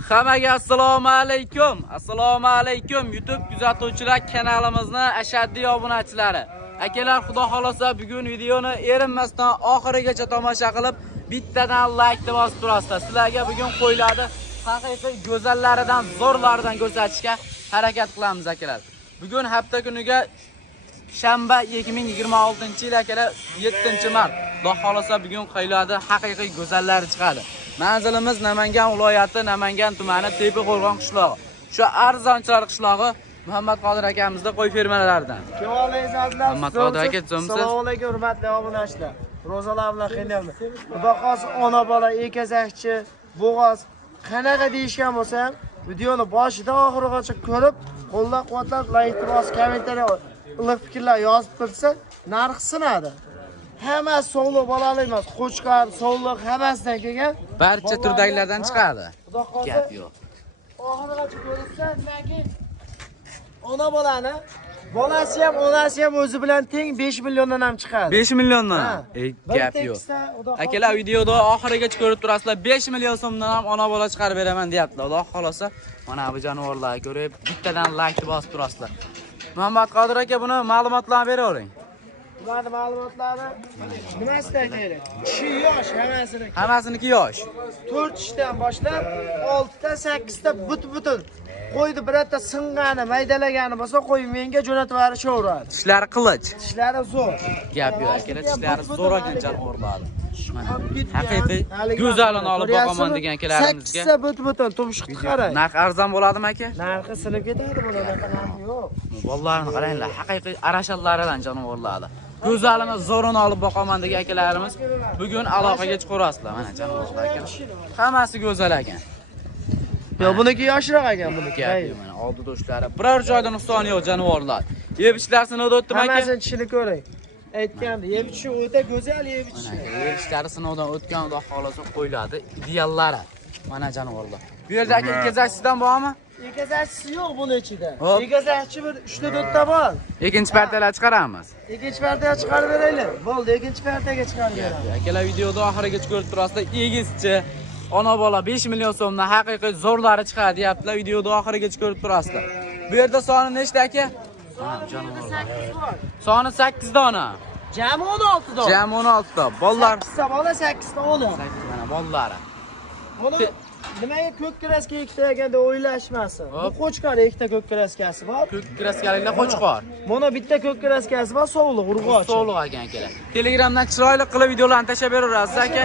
Hammaga assalomu alaykum. Assalomu alaykum YouTube kuzatuvchilar kanalimizni ashaddiy obunachilari. Akalar, xudo xolasa bugun videoni erinmasdan oxirigacha tomosha qilib, bittadan like deb bosib turasizlar. Sizlarga bugun qo'yiladi haqiqiy go'zallaridan, zo'rlaridan ko'rsatishga harakat qilamiz akalar. Bugun hafta kuniga shanba 2026-yil akalar 7-mart. Xudo xolasa bugun qo'yiladi haqiqiy go'zallari chiqadi. Manzilimiz Namangan viloyati, Namangan tumani, Tepa-Qo'rg'on qishlog'i. Shu arzonchilar qishlog'i Muhammad Qodir akamizda qo'y fermalaridan. Muhammad Qodir aka, assalomu alaykum, hurmatli obunachilar. Ro'zalar bilan qiynalma. Xudo xohlasa ona bola, ekazakchi, bo'g'oz qanaqa deyishgan bo'lsa ham, videoni boshidan oxirigacha ko'rib, qo'llab-quvvatlab, like bosib, kommentariya, iliq fikrlar yozib tursa, narx sinadi. Hammasi sog'liq bolali emas, qo'chqar, sog'liq hammasidan kelgan. Barcha turdagilardan chiqadi. Gap yo'q. Oxirigacha ko'rsa, lekin ona bolani, bolasi ham, onasi ham o'zi bilan teng 5 milliondan ham chiqadi. 5 milliondan. Gap yo'q. Akalar, videoda oxirigacha ko'rib turasizlar. 5 million so'mdan ham ona bola chiqarib beraman deyaptilar. Xudo xolasa, mana bu jonivorlarni ko'rib, bittadan like bosib turasizlar. Muhammad Qodir aka, buni ma'lumotlarni beravering. Bularni ma'lumotlari nimasidan kerak? Kishi yosh hammasini. Hammasiniki yosh. 4 ishdan boshlab 6 ta 8 ta but-butun. Qo'ydi birata singani, maydalagani bo'lsa, qo'y menga jo'natib yuborishaveradi. Tishlari qilich. Tishlari zo'r. Gap yo'q akalar, tishlari zo'r ekan jonivorlarni. Haqiqiy go'zalini olib boqaman degan akalarimizga. 8 ta but-butun tumshuqni qarang. Narx arzon bo'ladimi aka? Narxi sinib ketadi, bunaqa narxi yo'q. Bollarni qaranglar, haqiqiy arashallaridan jonivorlarni. Go'zalini zo'rini olib boqaman degan akalarimiz bugun aloqaga chiqarasizlar. Mana jonivorlar ekan. Hammasi go'zal ekan. Yo'q, buniki yoshroq ekan, buniki. Mana oldi do'stlari. Biror joyda nuqsoni yo'q jonivorlar. Yeb ishlarini o'tdim aka. Hammasini tishini ko'ring. Aytgandi, yeb ichi o'ta go'zal, yeb ichi. Yeb ishlari sinovdan o'tgan, xudo xolasa qo'yiladi. Ideallari. Mana jonivorlar. Bu yerda aka ekazachisidan bormi? Ekazachisi yo'q buni ichida. Ekazachchi bir 3-4 ta bor. Ikkinchi partiyalar chiqaramiz. Ikkinchi partiyaga chiqarib beraylik. Bo'ldi, ikkinchi partiyaga chiqarib beramiz. Akalar, videoda oxirigacha ko'rib turasizlar. Egizchi ona bola 5 million so'mdan haqiqiy zo'rlari chiqadi deyaptilar. Videoda oxirigacha ko'rib turasizlar. Bu yerda soni nechta aka? Soni 8 dona. Jami 16 dona. Jami 16 ta. Bollar 8 ta bola, 8 ta o'g'il. mana bollari. Buni nimaga ko'k kraska ikkita ekanda o'ylashmasin. Bu qo'chqar ikkita ko'k kraskasi bor. Ko'k kraskaliklar qo'chqor. Mana bitta ko'k kraskasi bor, sog'liq, urg'och. Sog'liq ekan akalar. Telegramdan chiroyli qilib videolarni tashlab beraverasiz aka.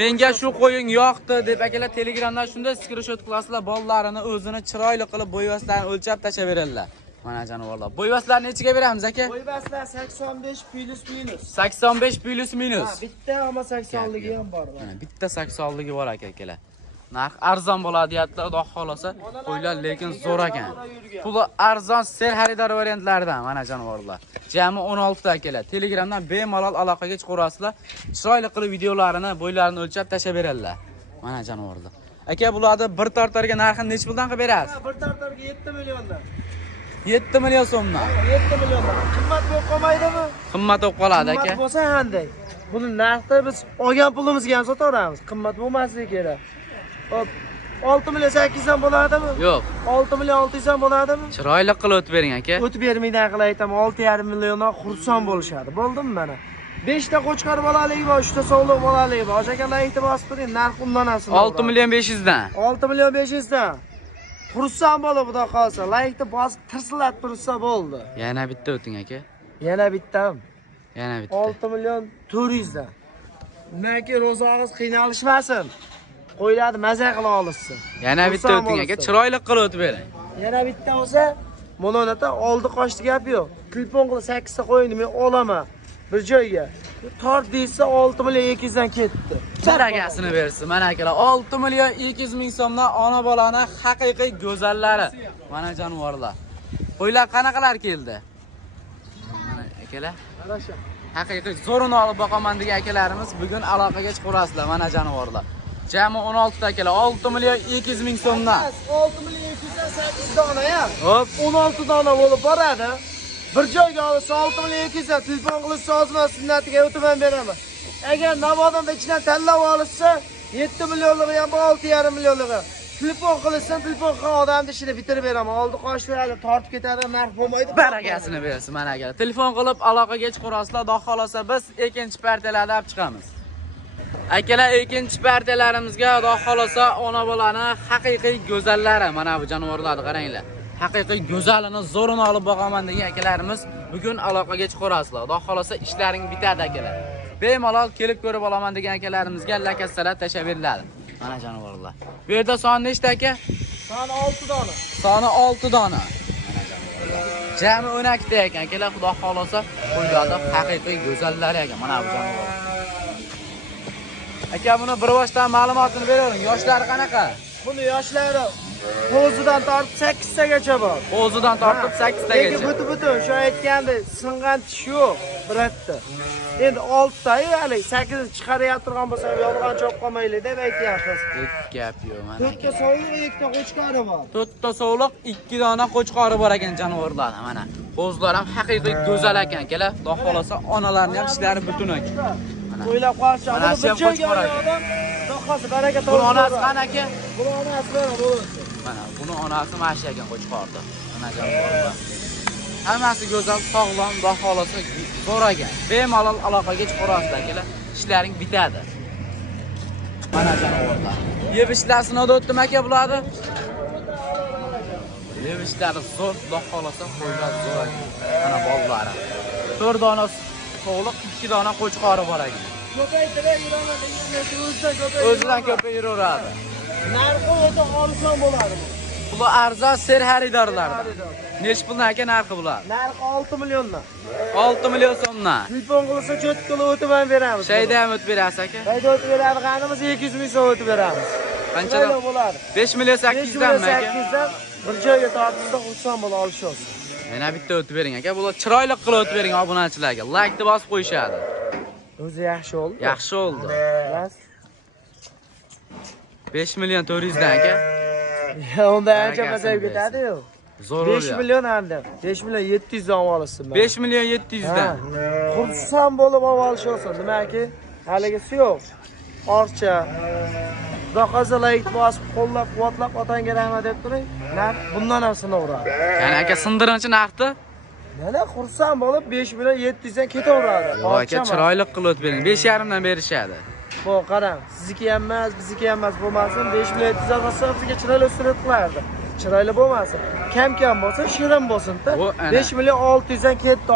Menga shu qo'ying yoqdi deb akalar Telegramdan shunday screenshot qilasizlar, bollarini o'zini chiroyli qilib bo'yvaslarini o'lchab tashlab beradilar. Mana jonivorlar. Bo'yvaslarni nechiga beramiz aka? Bo'yvaslar 85 plus minus. 85 plus minus. Ha, bitta ama 80ligi ham bor. Mana bitta 80ligi bor akalar. Narx arzon bo'ladi deyaptilar, xudo xolasa. Qo'ylar lekin zo'r ekan. Puli arzon ser xaridor variantlaridan mana jonivorlar. Jami 16 ta akalar. Telegramdan bemalol aloqaga chiqarasizlar. Chiroyli qilib videolarini, bo'ylarini o'lchab tashlab beradilar. Mana jonivorlar. Aka, bularni bir tortarga narxini nech puldan qilib berasiz? Bir tortarga 7 milliondan. 7 million so'mdan. 7 milliondan. Qimmat bo'lib qolmaydimi? Qimmat bo'lib qoladi aka. Qimmat bo'lsa qanday? Buni narxda biz olgan pulimizga ham sotaveramiz. Qimmat bo'lmasligi kerak. Hop, 6 million 8 dan bo'ladimi? Yo'q. 6 million 600 dan bo'ladimi? Chiroyli qilib o'tib bering aka. O'tib bermaydan qilib aytaman, 6,5 milliondan xursand bo'lishadi. Bo'ldimi mana? 5 ta qo'chqar bolaligi bor, 3 ta sog'liq bolaligi bor. Akalar aytib bosib turing, narx undan ham. 6 million 500 dan. 6 million 500 dan. Xursand bo'lib xudo xolsa, like-ni bosib tirsilab tursa bo'ldi. Yana bitta o'ting aka. Yana bittam. Yana bitta. 6 million 400 dan. Nimaga ro'zog'iz qiynalishmasin. Qo'yiladi, maza qila olishsin. Yana bitta o'ting aka, chiroyli qilib o'tib bering. Yana bitta bo'lsa, mononata oldi qochdi gap yo'q. Telefon qilib 8 ta qo'yingni men olaman. Bir joyga. Tort deysa 6 million 200 dan ketdi. Baragasini bersin. Mana akalar, 6 million 200 ming so'mdan ona bolani haqiqiy go'zallari. Mana jonivorlar. Qo'ylar qanaqalar keldi? Mana akalar. Qarasha. Haqiqiy zo'rini olib boqaman degan akalarimiz bugun aloqaga chiqarasizlar. Mana jonivorlar. Jami 16 ta akalar, 6 million 200 ming so'mdan. 6 million 200 dan 8 dona ham. Hop, 16 dona bo'lib boradi. Bir joyga olsa 6 million 200 dan telefon qilsa ozmas sunnatiga o'tib ham beraman. Agar Navodan ichidan tanlab olsa 7 millionligi ham 6,5 millionligi. Telefon qilsin, telefon qilgan odamni ishini bitirib beraman. Oldi qoshlarni tortib ketadigan narx bo'lmaydi. Barakasini bersin mana aka. Telefon qilib aloqaga chiqarasizlar, xudo xolasa biz ikkinchi partiyalarda olib chiqamiz. Akalar, ikkinchi partiyalarimizga xudo xolasa ona bolani haqiqiy go'zallari mana bu jonivorlarni qaranglar. Haqiqiy go'zalini zo'rini olib boqaman degan akalarimiz bugun aloqaga chiqarasizlar. Xudo xolasa ishlaring bitadi akalar. Bemalol kelib ko'rib olaman degan akalarimizga lakassalar tashlab beriladi. Mana jonivorlar. Bu yerda soni nechta aka? Soni 6 dona. Soni 6 dona. Jami 12 ta ekan. Akalar, xudo xolasa qo'ylarda haqiqiy go'zallari ekan mana bu jonivorlar. Aka, buni bir boshdan ma'lumotini beravering. Yoshlari qanaqa? Buni yoshlari qo'zidan tortib 8 tagacha bor. Qo'zidan tortib 8 tagacha. Lekin butun shu aytganda singan tish yo'q, biratda. Endi 6 ta, hali 8 chiqarayotib turgan bo'lsa, yolg'on cho'p qolmaylik deb aytyapmiz. Gap yo'q mana. 4 ta sovuq, 2 ta qo'chqori bor. 4 ta sovuq, 2 dona qo'chqori bor ekan jonivorlar mana. Qo'zlar ham haqiqiy go'zal ekan akalar. Xudo xolasa onalarning ham ishlari butun ekan. O'ylab qolsa, mana bir joyga odam, sohasi baraka to'g'ri. Buni onasi qani aka? Buni onasi mana bo'ladi. Mana buni onasi mashi ekan qo'chqorda. Mana jonivorlar. Hammasi go'zal, sog'lom, xudo xolasa zo'r ekan. Bemalol aloqaga chiqarasizlar akalar. Ishlaring bitadi. Mana jonivorlar. Yeb-ichlar sinovdan o'tdimi aka bularni? Yeb-ichlari zo'r, xudo xolasa qo'ylar zo'r ekan. Mana bollari. 4 dona so'liq, 2 dona qo'chqori bor ekan. Ko'paytirib yuraveradi, O'zidan ko'payiraveradi. narxi o'ta oson bo'ladi. Bu arzon ser xaridorlardan. Nech puldan aka narxi bular? Narxi 6 milliondan. 6 million so'mdan. Telefon qilsa cho'tkili o'tib ham beramiz. Shayda ham o'tib berasiz aka? Qayda o'tib beradiganimiz 200 ming so'm o'tib beramiz. Qanchadan bo'ladi? 5 million 800 dan aka? 800 dan bir joyga tortishda xursand bo'la olishamiz. Yana bitta o'tib bering aka. Bular chiroyli qilib o'tib bering obunachilarga. Like-ni bosib qo'yishadi. O'zi yaxshi oldu. Yaxshi oldu. Bas. 5 million 400 dan aka. Unda ancha pasayib ketadi-yu. Zo'r 5 million hamda. 5 million 700 dan olasiz. 5 million 700 dan. Xursand bo'lib olishasan. Demakki, haligisi yo'q. Orcha. Doqaza like bosib qo'llab quvvatlab otangga rahmat deb turing. Bundan ham sinaveradi. Ya'ni aka sindirinchi narxda Mana xursand bo'lib 5 million 700 dan ketaveradi. aka chiroyli qilib o'tib bering. 5,5 dan berishadi. Bu qarang, sizniki ham emas, bizniki ham emas bo'lmasin. 5 million 700 olsa bizga chiroyli surat qilardi. Chiroyli bo'lmasin. Kam bo'lsa, shirin bo'lsin-da. 5 million 600 dan ketdi.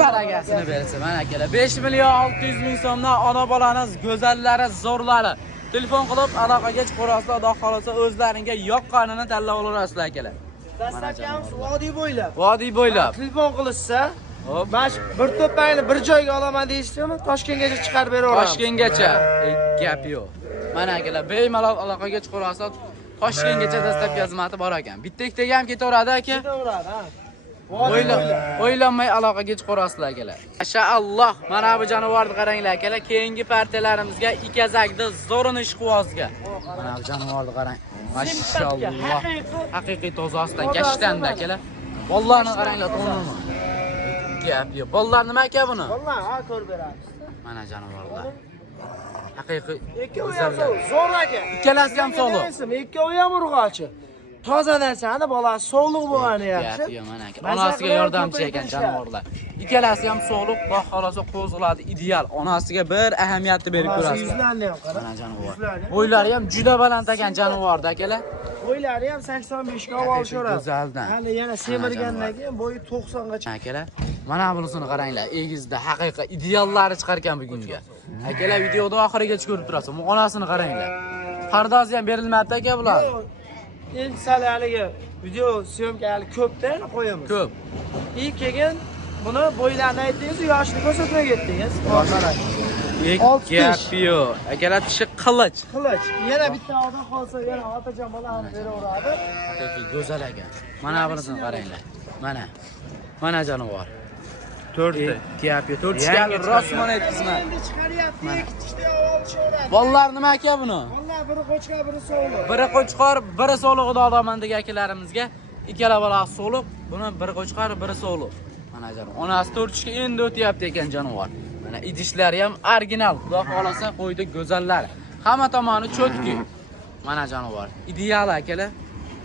Baragasini bersin mana akalar. 5 million 600 ming so'mdan ona bolaniz go'zallari, zo'rlari. Telefon qilib aloqaga chiqarasizlar, xudo xolasa o'zlaringga yoqqanini tanlab olasizlar akalar. Dastlabkamiz vodiy bo'ylab. Vodiy bo'ylab. Telefon qilishsa, Hop. Mash bir to'pangni bir joyga olaman deyishdimi? Toshkentgacha chiqarib beraveramiz. Toshkentgacha. Gap yo'q. Mana akalar, bemalol aloqaga chiqarasizlar. Toshkentgacha dastlabki xizmati bor ekan. Bitta ikkitaga ham ketaveradi aka. Ketaveradi, ha. O'ylanmay aloqaga chiqarasizlar akalar. Mashaalloh, mana bu jonivorni qaranglar akalar. Keyingi partiyalarimizga ikazakda zo'rini ishquvozga. Mana bu jonivorni qarang. Mashaalloh. Haqiqiy tozasidan gashtanda akalar. Bollarni qaranglar, to'g'rimi? Gap yo'q. Bollar nima aka buni? Vallahi ha ko'rib beramiz. Mana jonivorlar. Haqiqiy Ikkovi ham zo'r aka. Ikkalasi ham sog'liq. Ikkovi ham urg'ochi. Toza narsani bolasi sog'liq bo'lgani yaxshi. Gap yo'q mana aka. Onasiga yordamchi ekan jonivorlar. Ikkalasi ham sog'liq, xudo xolasa qo'zg'aladi, ideal. Onasiga bir ahamiyatni berib ko'rasiz. Yuzlarni ham qara. Mana jonivor. Bo'ylari ham juda baland ekan jonivorda akalar. Bo'ylari ham 85 ga olishaveradi. Go'zaldan. Hali yana semirgandan keyin bo'yi 90 gacha. Akalar, mana bunisini qaranglar. Egizda haqiqiy ideallari chiqargan bugunga. Akalar, videoda oxirigacha ko'rib turasiz. Onasini qaranglar. Pardozi ham berilmayapti aka bular. Endi sali haligi video syomka hali ko'pda qo'yamiz. Ko'p. Keyin buni bo'ylarini aytdingiz, yoshini ko'rsatmay ketdingiz. Qarang. Gap yo'q. Akalar tishi qilich. Qilich. Yana bitta odam qolsa, yana otajon bola ham beraveradi. Haqiqiy go'zal ekan. Mana bunisini qaranglar. Mana jonivor. 4 ta. Gap yo'q. 4 chiqadi, rostmon aytibsizlar. Endi chiqaryapti, ikkita olishaveradi. Bollar nima aka buni? Vallahi biri qo'chqa, biri so'liq. Biri qo'chqor, biri so'lig'ida odaman degan akalarimizga ikkala bola so'liq, buni biri qo'chqor, biri so'liq. Mana jon. Onasi 4 tushga endi o'tyapti ekan jonivor. Mana idishlari ham original. Xudo xolasa qo'ydi go'zallar. Hamma tomoni cho'tki. Mana jonivor. Ideal akalar.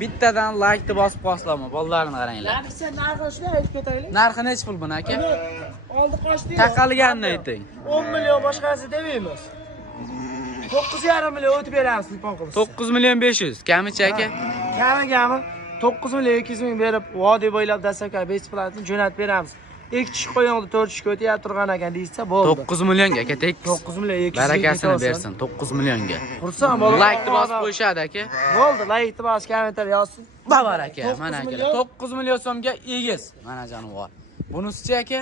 Bittadan like bosib qo'yasizlarmi? Bolalarni qaranglar. Narxi narxini shunday aytib ketaylik. Narxi nech pul buni aka? Oldi qochdi. Taqalganini ayting. 10 million boshqasi demaymiz. 9,5 million o'tib beramiz telefon qilib. 9 million 500. Kamichi aka? Kami 9 million 200 ming berib, vodiy bo'ylab dastlabki besplatni jo'natib beramiz. 2 kishi qo'yingda 4 kishi o'tyapti turgan ekan deysa bo'ldi. 9 millionga aka tekis. 9 million 200 ming. Barakasini bersin 9 millionga. Xursand bo'laman. Like bosib qo'yishadi aka. Bo'ldi, like bosib kommentar yozsin. Babar aka, mana akalar. 9 million so'mga egiz. Mana jonivor. Bunisi aka?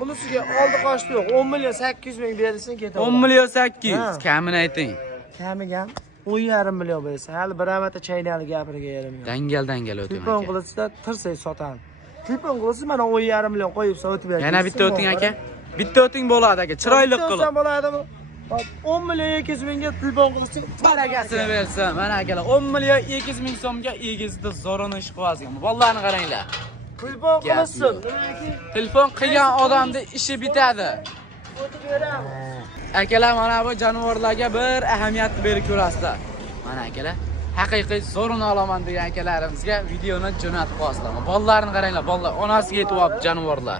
Bunisiga oldi qochdi yo'q. 10 million 800 ming berilsin ketaveradi. 10 million 800. Kamini ayting. Kamiga 10,5 million bersa, hali bir amata chaynali gapiriga yaramıyor. Dangal o'ting Telefon aka. qilsa tirsak sotamiz. Telefon qilsa mana 10,5 million qo'yib sotib beradi. Yana bitta o'ting aka. Bitta o'ting bo'ladi aka. Chiroyli qilib. bo'ladimi? 10 million 200 mingga telefon qilsa Barakasini bersin. Mana akalar 10 million 200 ming so'mga egizda zo'rini ish qilyapsiz. Bolalarni qaranglar. telefon qilsin. Telefon qilgan odamning ishi bitadi. O'tib beramiz. Akalar mana bu jonivorlarga bir ahamiyatni berib ko'rasizlar. Mana akalar, haqiqiy zo'rini olaman degan akalarimizga videoni jo'natib qo'yasizlar. Bolalarni qaranglar, bolalar onasiga yetyapti jonivorlar.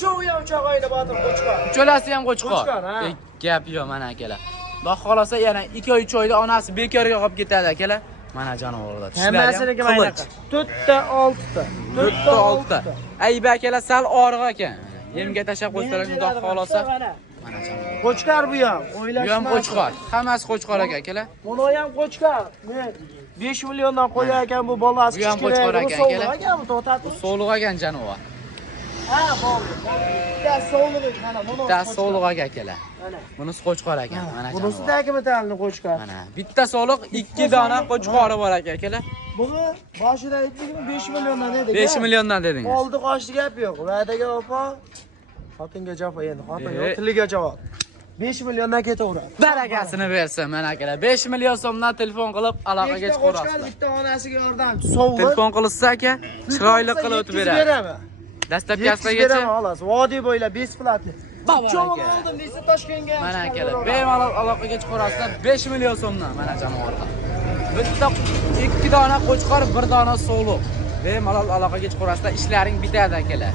Cho'y ham cho'g'ayda botir qo'chqor. Uchalasi ham qo'chqor. Qo'chqor, ha. Gap yo'q mana akalar. Xudo xolasa yana 2 oy 3 oyda onasi bekorga qolib ketadi akalar. Mana jonivorlar. Hammasiniki mana anaqa. 4 ta 6 ta. 4 ta 6 ta. Ayba akalar sal og'riq ekan. Yemga tashab qo'ysalar xudo xolasa. Mana jonivor. Qo'chqor bu ham. O'ylash. Bu ham qo'chqor. Hammasi qo'chqor akalar. Buni ham qo'chqor. Men 5 milliondan qo'yar ekan bu bolasi Bu ham qo'chqor ekan, bu to'xtatib. So'lg'agan jonivor. Ha, bo'ldi. Bitta so'lg'ik mana buni. Bitta so'lg'ak akalar. Mana. Bunisi qo'chqor ekan. Mana jonivor. Bunisidagi metalni qo'chqor. Mana bitta so'liq 2 dona qo'chqori bor akalar. Buni boshida aytdikmi 5 milliondan dedik. 5 milliondan dedingiz. Oldi qochdi gap yo'q. Va'daga opa. Xotinga javob endi. Xotin yo'q, tiliga javob. 5 milliondan ketaveradi. Barakasini bersin mana akalar. 5 million so'mdan telefon qilib aloqaga chiqarasiz. Bitta onasiga yordamchi. Sovg'a. Telefon qilsa aka, chiroyli qilib o'tib beradi. Dastlabkasigacha xolos. Vodiy bo'ylab besplatni. Babar Cho'g'ni aka. oldim desa Toshkentga. Mana akalar, bemalol aloqaga chiqarasizlar 5 million so'mdan mana jonivorlar. Bitta 2 dona qo'chqor, 1 dona so'liq. Bemalol aloqaga chiqarasizlar, ishlaring bitadi akalar.